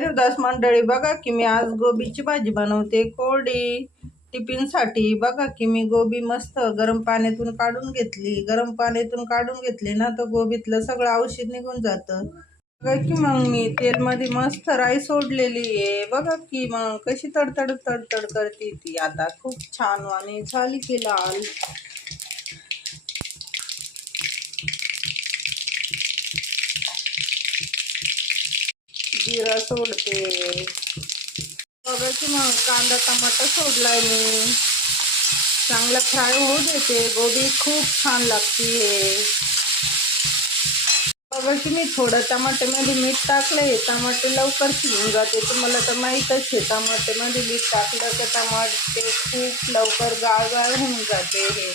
देवदास मंडळी, बघा की मी आज गोबीची भाजी बनवते कोरडी टिफिनसाठी. बघा की मी गोबी मस्त गरम पाण्यातून काढून घेतली. गरम पाण्यातून काढून घेतली ना तर गोबीतलं सगळं औषध निघून जातं. बघा की मग मी तेलमध्ये मस्त राई सोडलेली आहे. बघा की मग कशी तडतड तडतड करते ती. आता खूप छान आणि झाली की लाल. जिरा सोडते. बघा की मग कांदा टमाटर सोडलाय मी. चांगला फ्राय होऊ देते. गोबी खूप छान लागते हे. बघा की मी थोडं टमाट्यामध्ये मीठ टाकलंय. टमाटे लवकर शिजून जाते. तुम्हाला तर माहीतच आहे, टमाट्यामध्ये मीठ टाकलं तर टमाटे खूप लवकर गाळ होऊन जाते हे.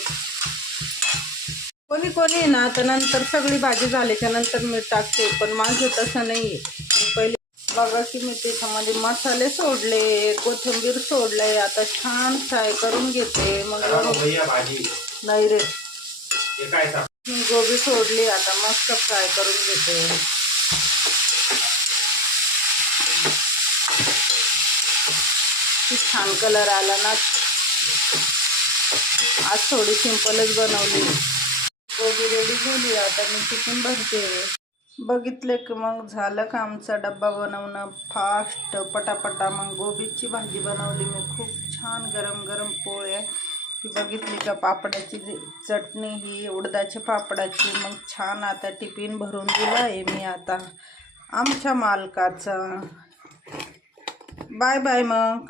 कोणी कोणी ना तर नंतर सगळी भाजी झाल्याच्या नंतर मीठ टाकते, पण माझं तसं नाही आहे. पहिले बघा की मी त्याच्यामध्ये मसाले सोडले, कोथिंबीर सोडले. आता छान फ्राय करून घेते. मग नाही रे, मी गोबी सोडली. आता मस्त फ्राय करून घेते. खूप छान कलर आला ना. आज थोडी सिंपलच बनवली. गोबी रेडी झाली. आता मी टिफिन भरते. बघितले की मग झालं का आमचा डब्बा बनवणं फास्ट पटापटा. मग गोबीची भाजी बनवली मी. खूप छान गरम गरम पोळ्या. ही बघितली का पापडाची चटणी, ही उडदाच्या पापडाची. मग छान आता टिफिन भरून दिला आहे मी आता आमच्या मालकाचा. बाय बाय मग.